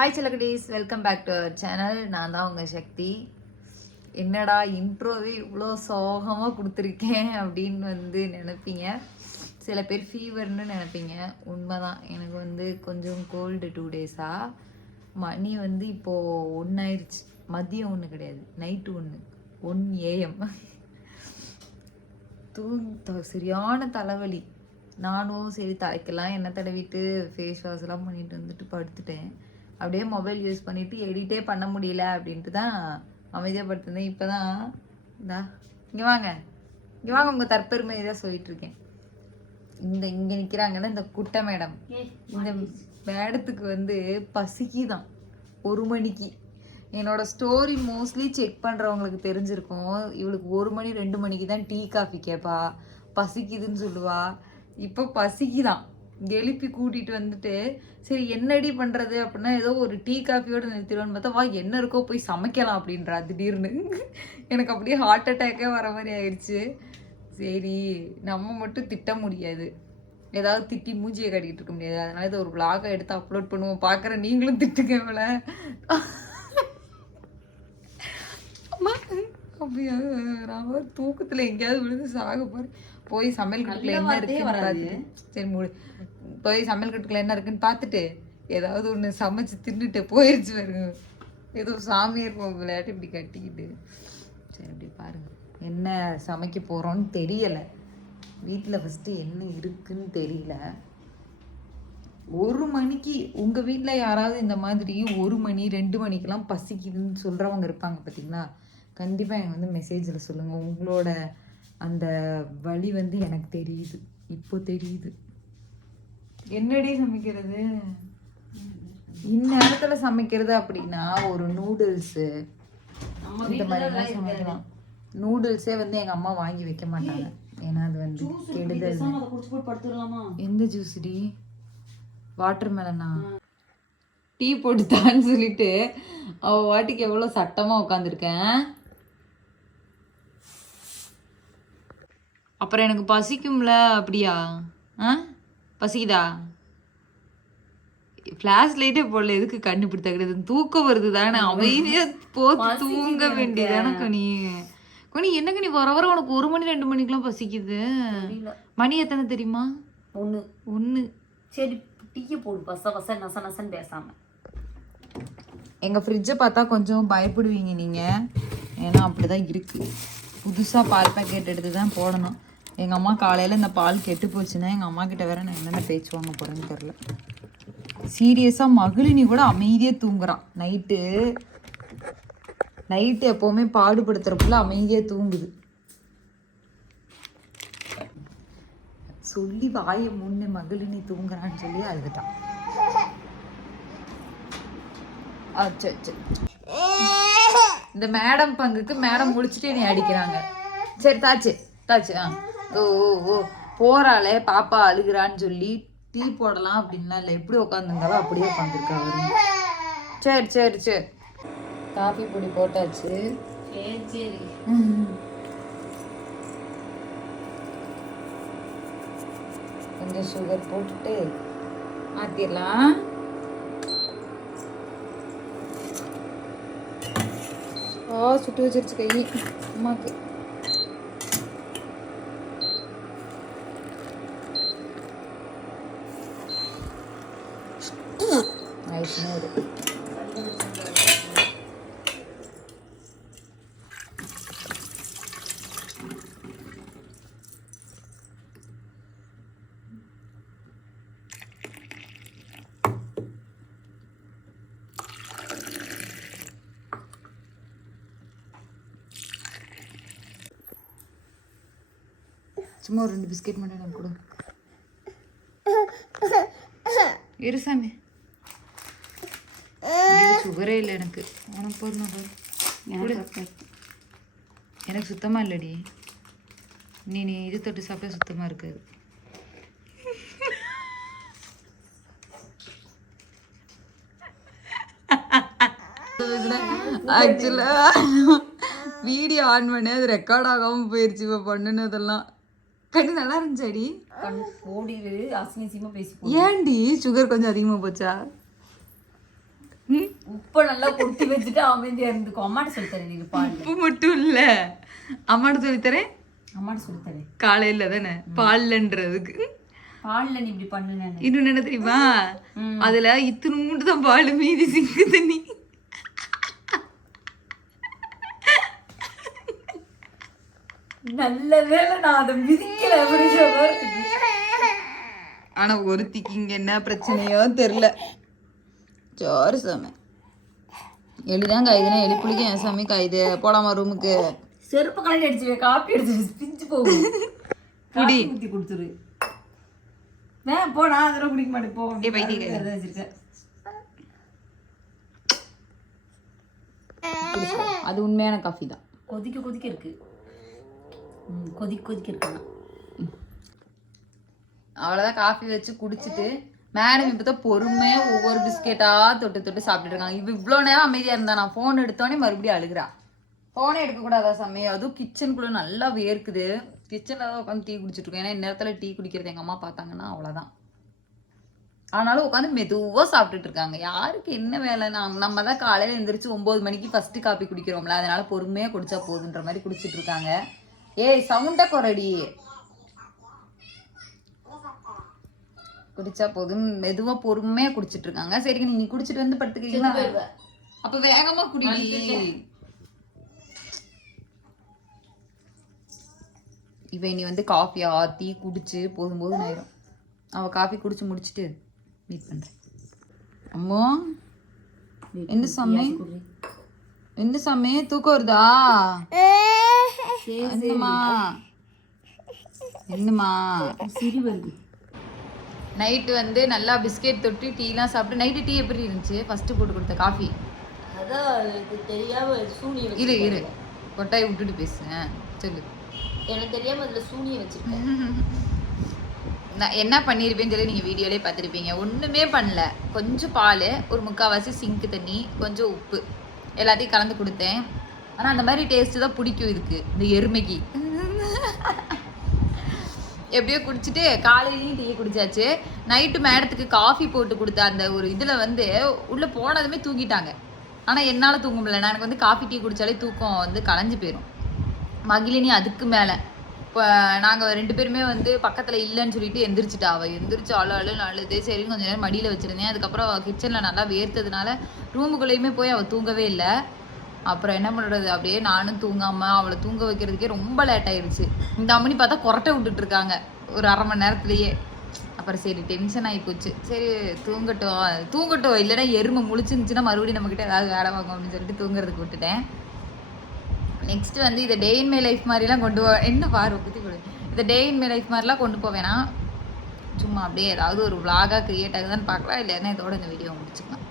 Hi செல்லகுடீஸ், welcome back to our channel. நான் தான் உங்கள் சக்தி. என்னடா இன்ட்ரோவே இவ்வளோ சோகமாக கொடுத்துருக்கேன் அப்படின்னு நினைப்பீங்க. சில பேர் ஃபீவர்னு நினைப்பீங்க. உண்மைதான், எனக்கு கொஞ்சம் கோல்டு 2 டேஸாக. மணி இப்போது 1 ஆயிடுச்சு. மதியம் 1 கிடையாது, நைட்டு 1 AM. சரியான தலைவலி. நானும் சரி தலைக்கெல்லாம் எண்ணெய் தடவிட்டு ஃபேஸ் வாஷ்லாம் பண்ணிட்டு படுத்துட்டேன். அப்படியே மொபைல் யூஸ் பண்ணிவிட்டு எடிட்டே பண்ண முடியல அப்படின்ட்டு தான் அமைதியாக படுத்துருந்தேன். இப்போ தான் இங்கே வாங்க உங்கள் தற்பெருமையை தான் சொல்லிகிட்ருக்கேன். இங்கே நிற்கிறாங்கன்னா இந்த குட்டை மேடம். இந்த மேடத்துக்கு பசிக்குதான் 1 மணிக்கு. என்னோட ஸ்டோரி மோஸ்ட்லி செக் பண்ணுறவங்களுக்கு தெரிஞ்சிருக்கும். இவளுக்கு 1 மணி 2 மணிக்கு தான் டீ காஃபி கேட்பா, பசிக்குதுன்னு சொல்லுவா. இப்போ பசிக்குதான். எழுப்பி கூட்டிகிட்டு சரி என்னடி பண்ணுறது அப்படின்னா ஏதோ ஒரு டீ காஃபியோடு நிறுத்திடுவான்னு பார்த்தா வா என்ன இருக்கோ போய் சமைக்கலாம் அப்படின்றா திடீர்னு. எனக்கு அப்படியே ஹார்ட் அட்டாக்கே வர மாதிரி ஆயிடுச்சு. சரி நம்ம மட்டும் திட்ட முடியாது, ஏதாவது திட்டி மூஞ்சியை கட்டிக்கிட்டு இருக்க முடியாது. அதனால இதை ஒரு vlog எடுத்து அப்லோட் பண்ணுவோம். பார்க்குற நீங்களும் திட்டுங்க இவளை. அப்படியா தூக்கத்தில் எங்கேயாவது விழுந்து சாக போற. போய் சமையல் கட்டுக்குள்ள என்ன இருக்குன்னு சரி போய் சமையல் கட்டுக்குள்ள என்ன இருக்குன்னு பார்த்துட்டு ஏதாவது ஒன்று சமைச்சு தின்னுட்டு போயிடுச்சு பாருங்க. ஏதோ சாமியார் விளையாட்டு இப்படி கட்டிக்கிட்டு. சரி அப்படி பாருங்க என்ன சமைக்க போகிறோன்னு தெரியலை. வீட்டில் ஃபஸ்ட்டு என்ன இருக்குன்னு தெரியல. 1 மணிக்கு உங்கள் வீட்டில் யாராவது இந்த மாதிரி 1 மணி 2 மணிக்கெலாம் பசிக்குதுன்னு சொல்கிறவங்க இருப்பாங்க பார்த்தீங்களா? கண்டிப்பாக எனக்கு மெசேஜில் சொல்லுங்கள். உங்களோட அந்த வழி எனக்கு தெரியுது, இப்போ தெரியுது. என்னடி சமைக்கிறது இந்நேரத்தில் சமைக்கிறது அப்படின்னா ஒரு நூடுல்ஸு இந்த மாதிரிலாம் சமைக்கலாம். நூடுல்ஸே எங்கள் அம்மா வாங்கி வைக்க மாட்டாங்க, ஏன்னா அது கெடுதல். எந்த ஜூஸ்டி? வாட்டர் மெலனா? டீ போட்டுத்தான்னு சொல்லிட்டு அவள் வாட்டிக்கு எவ்வளோ சட்டமாக உட்காந்துருக்கேன். அப்புறம் எனக்கு பசிக்கும்ல. அப்படியா? பசிக்குதா? ஃப்ளாஷ் லைட்டே போடல, எதுக்கு கண்ணு இப்படி தகுது? தூக்கம் வருது தானே, அமைதியாக போட்டு தூங்க வேண்டியதானே கனி. கனி என்ன கனி வர உனக்கு 1 மணி 2 மணிக்கெலாம் பசிக்குது? மணி எத்தனை தெரியுமா? 1. சரி டீயை போடு, நச நசன்னு பேசாமல். எங்கள் ஃப்ரிட்ஜை பார்த்தா கொஞ்சம் பயப்படுவீங்க நீங்கள், ஏன்னா அப்படி தான் இருக்குது. புதுசாக பால் பேக்கெட் எடுத்து தான் போடணும். எங்கள் அம்மா காலையில் இந்த பால் கெட்டு போச்சுன்னா எங்கள் அம்மா கிட்ட வேற நான் என்னென்ன பேச்சு வாங்க போகிறேன்னு தெரில. சீரியஸாக மகளினி கூட அமைதியாக தூங்குறான். நைட்டு எப்போவுமே பாடுபடுத்துறப்பல அமைதியாக தூங்குது. சொல்லி வாயை முன்னே மகளினி தூங்குறான்னு சொல்லி அழுதுட்டான். இந்த மேடம் பங்குக்கு மேடம் முடிச்சுட்டு நீ அடிக்கிறாங்க. சரி தாச்சு ஓ போறாளே பாப்பா அழுகிறான்னு சொல்லி டீ போடலாம் அப்படின்லாம் இல்லை. எப்படி உட்காந்துருந்தாவோ அப்படியே உட்காந்துருக்கா அவரு. சரி காஃபி பொடி போட்டாச்சு. சரி கொஞ்சம் சுகர் போட்டுட்டு மாற்றிடலாம். சுட்டு வச்சிருச்சு கை அம்மாக்கு. சும்மா ஒரு 2 பிஸ்கெட் மட்டும் எனக்கு கொடு. இருசாமி சுகரே இல்லை எனக்கு. உனக்கு போதும். எனக்கு சுத்தமாக இல்லடி. நீ இது தொட்டு சாப்பிட்டா சுத்தமாக இருக்காது. ஆக்சுவலாக வீடியோ ஆன் பண்ணி அது ரெக்கார்ட் ஆகாமல் போயிடுச்சு. இப்போ பண்ணுனதெல்லாம் கண்ணு நல்லா இருந்துச்சாடி? ஓடிடு அசிங்கமா பேசி. ஏன்டி சுகர் கொஞ்சம் அதிகமாக போச்சா? உப்பை நல்லா கொட்டி வச்சுட்டு அமைதியா இருந்துக்கும். அம்மாட்ட சொல்லி தரேன் நீங்க பால். உப்பு மட்டும் இல்ல, அம்மாட்ட சொல்லித்தரேன். அம்மாட்ட சொல்லி தரேன் காலையில தானே பால்லன்றதுக்கு. பால்ல நீ இப்படி பண்ணு. இன்னொன்னு என்ன தெரியுமா, அதுல இத்தினூண்டு தான் பால், மீதி சிங்கு தண்ணி. நல்ல வேளை நான் அதை மிதிக்கல. ஆனா ஒருத்திக்கு இங்க என்ன பிரச்சனையோ தெரியல. சோறு சாமி எலிதான் காயுதுன்னா எலி புளிக்க என் சாமி காயுது. போலாமா ரூமுக்கு? செருப்பு கலந்து அடிச்சு காப்பி அடிச்சு பிஞ்சு போகும். குடி ஊத்தி கொடுத்துரு. போனா அதெல்லாம் குடிக்க மாட்டேன். போ வச்சிருக்க. அது உண்மையான காஃபி தான். கொதிக்க கொதிக்க இருக்கு. கொதிக்க கொதிக்க இருக்கு. அவ்வளோதான். காஃபி வச்சு குடிச்சிட்டு மேடம் இப்போ தான் பொறுமையாக ஒவ்வொரு பிஸ்கெட்டாக தொட்டு தொட்டு சாப்பிட்டுட்டு இருக்காங்க. இப்போ இவ்வளோ நேரம் அமைதியாக இருந்தா, நான் ஃபோன் எடுத்தோடனே மறுபடியும் அழுகிறா. ஃபோனே எடுக்கக்கூடாதா சாமி? அதுவும் கிச்சனுக்குள்ளே நல்லா வேர்க்குது. கிச்சனில் தான் உட்காந்து டீ குடிச்சிட்டு இருக்கேன். ஏன்னா இந்நேரத்தில் டீ குடிக்கிறது எங்கள் அம்மா பார்த்தாங்கன்னா அவ்வளோதான். ஆனாலும் உட்காந்து மெதுவாக சாப்பிட்டுட்டு இருக்காங்க. யாருக்கு என்ன வேலை? நம்ம தான் காலையில் எழுந்திரிச்சு 9 மணிக்கு ஃபஸ்ட்டு காப்பி குடிக்கிறோம்ல, அதனால பொறுமையாக குடிச்சா போதுன்ற மாதிரி குடிச்சிட்டு இருக்காங்க. ஏய் சவுண்டா குறடி. குடிச்சா போதும் மெதுவா பொறுமையா குடிச்சிட்டு இருக்காங்க. சரிங்க, நீ குடிச்சிட்டு வந்து படுத்துக்கிறீங்களா? அப்ப வேகமா குடிடி. இவ நீ வந்து காஃபி ஆத்தி குடிச்சு போதும் போதும் ஆயிரும். அவ காஃபி குடிச்சு முடிச்சுட்டு மீட் பண்றேன். அம்மா என்ன சாமி, என்ன சாமி தூக்கம் வருதா? என்னம்மா என்னம்மா சிரி வருது. நைட்டு வந்து நல்லா பிஸ்கெட் தொட்டு டீலாம் சாப்பிட்டு. நைட்டு டீ எப்படி இருந்துச்சு? ஃபர்ஸ்ட் போட்டு கொடுத்த காஃபி அதான் தெரியாம சூனிய இரு இரு கொட்டாய் விட்டுட்டு பேசுங்க. சொல்லு. எனக்கு தெரியாம அதுல சூனிய வச்சிருக்கேன். நான் என்ன பண்ணியிருப்பேன்னு சொல்லி நீங்கள் வீடியோலேயே பார்த்துருப்பீங்க. ஒன்றுமே பண்ணல. கொஞ்சம் பால், ஒரு 3/4 சிங்க்கு தண்ணி, கொஞ்சம் உப்பு எல்லாத்தையும் கலந்து கொடுத்தேன். ஆனால் அந்த மாதிரி டேஸ்ட்டு தான் பிடிக்கும் இதுக்கு, இந்த எருமைக்கு. எப்படியோ குடிச்சிட்டு காலையிலையும் டீ குடிச்சாச்சு. நைட்டு மேடத்துக்கு காஃபி போட்டு கொடுத்த அந்த ஒரு இதில் வந்து உள்ளே போனதுமே தூங்கிட்டாங்க. ஆனால் என்னால் தூங்க முடியல. நான் எனக்கு வந்து காஃபி டீ குடித்தாலே தூக்கம் வந்து கலைஞ்சு போயிடும். மகிழினி அதுக்கு மேலே. இப்போ நாங்கள் 2 பேருமே வந்து பக்கத்தில் இல்லைன்னு சொல்லிட்டு எந்திரிச்சிட்டா. அவள் எந்திரிச்சு அழுன்னு அழுது. சரின்னு கொஞ்சம் நேரம் மடியில் வச்சுருந்தேன். அதுக்கப்புறம் கிச்சனில் நல்லா வேர்த்ததுனால ரூமுக்குள்ளேயுமே போய் அவள் தூங்கவே இல்லை. அப்புறம் என்ன பண்ணுறது, அப்படியே நானும் தூங்காமல் அவளை தூங்க வைக்கிறதுக்கே ரொம்ப லேட் ஆயிடுச்சு. இந்த அம்மனி பார்த்தா கொரட்டை விட்டுட்டு இருக்காங்க ஒரு 1/2 மணி நேரத்துலேயே. அப்புறம் சரி டென்ஷன் ஆகி போச்சு. சரி தூங்கட்டும் இல்லைன்னா எருமை முழிச்சுருந்துச்சுன்னா மறுபடியும் நம்மக்கிட்ட ஏதாவது வேலை வாங்கும் அப்படின்னு சொல்லிட்டு தூங்குறதுக்கு விட்டுட்டேன். நெக்ஸ்ட் வந்து இதை டே இன் மை லைஃப் மாதிரிலாம் கொண்டு என்ன பாரு பற்றி கொடு. இதை டே இன் மை லைஃப் மாதிரிலாம் கொண்டு போவேனா, சும்மா அப்படியே ஏதாவது ஒரு vlog-ஆ கிரியேட் ஆகுதான்னு பார்க்கலாம். இல்லைன்னா இதோட இந்த வீடியோ முடிச்சுக்கலாம்.